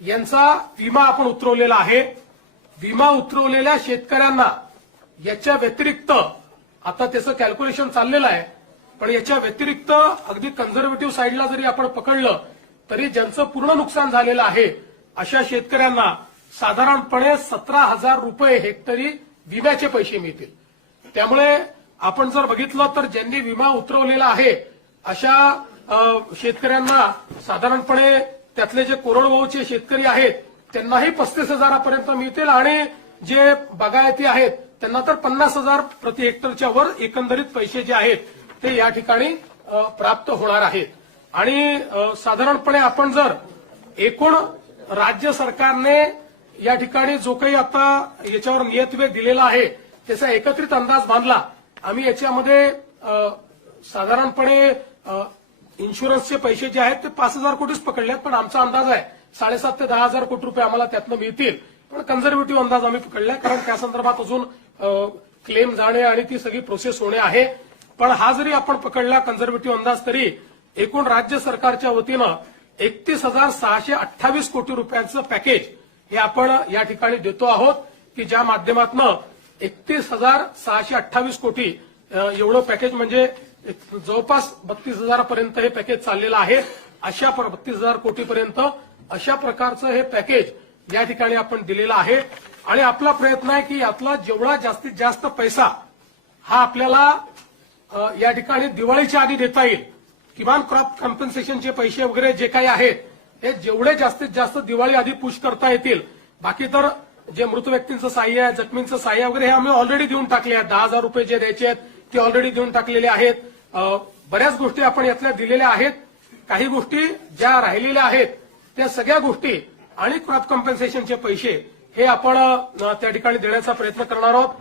यांचा विमा आपण उतरवलेला आहे। विमा उतरवलेल्या शेतकऱ्यांना याच्या व्यतिरिक्त आता त्याचं कॅल्क्युलेशन चाललेलं आहे, पण याच्या व्यतिरिक्त अगदी कन्झर्वेटिव्ह साईडला जरी आपण पकडलं तरी ज्यांचं पूर्ण नुकसान झालेलं आहे अशा शेतकऱ्यांना साधारणपणे 17,000 रुपये हेक्टरी विम्याचे पैसे मिळतील। त्यामुळे आपण जर बघितलं तर ज्यांनी विमा उतरवलेला आहे अशा शेतकऱ्यांना साधारणपणे त्यातले जे कोरडवाहूचे शेतकरी आहेत त्यांनाही 35,000 पर्यंत मिळतील आणि जे बागायती आहेत त्यांना तर 50,000 प्रति हेक्टरच्या वर एकंदरीत पैसे जे आहेत ते या ठिकाणी प्राप्त होणार आहेत। आणि साधारणपणे आपण जर एकूण राज्य सरकारने या ठिकाणी जो काही आता याच्यावर नियतव्यय दिलेला आहे त्याचा एकत्रित अंदाज बांधला, आम्ही याच्यामध्ये साधारणपणे इन्शुरन्सचे पैसे जे आहेत ते 5,000 कोटीच पकडले आहेत, पण आमचा अंदाज आहे 7,500 ते 10,000 कोटी रुपये आम्हाला त्यातनं मिळतील। पण कन्झर्वेटिव्ह अंदाज आम्ही पकडलाय, कारण त्या संदर्भात अजून क्लेम जाणे आणि ती सगळी प्रोसेस होणे आहे। पण हा जरी आपण पकडला कन्झर्वेटिव्ह अंदाज तरी एकूण राज्य सरकारच्या वतीनं 31,628 कोटी रुपयांचं पॅकेज हे आपण या ठिकाणी देतो आहोत, की ज्या माध्यमातून 31,628 कोटी एवढं पॅकेज म्हणजे जवळपास 32,000 पर्यंत हे पॅकेज चाललेलं आहे। अशा 32,000 कोटीपर्यंत अशा प्रकारचं हे पॅकेज या ठिकाणी आपण दिलेलं आहे। आणि आपला प्रयत्न आहे की यातला जेवढा जास्तीत जास्त पैसा हा आपल्याला या ठिकाणी दिवाळीच्या आधी देता येईल। किमान क्रॉप कॉम्पेन्सेशनचे पैसे वगैरे जे काही आहेत हे जेवढे जास्तीत जास्त दिवाळी आधी पुश करता येतील। बाकी तर जे मृत व्यक्तींचं सहाय्य आहे, जखमींचं सहाय्य वगैरे हे आम्ही ऑलरेडी देऊन टाकले आहेत। 10,000 रुपये जे द्यायचे आहेत ते ऑलरेडी देऊन टाकलेले आहेत। बऱ्याच गोष्टी आपण यातल्या दिलेल्या आहेत। काही गोष्टी ज्या राहिलेल्या आहेत त्या सगळ्या गोष्टी आणि क्रॉप कॉम्पेन्सेशनचे पैसे हे आपण त्या ठिकाणी देण्याचा प्रयत्न करणार आहोत।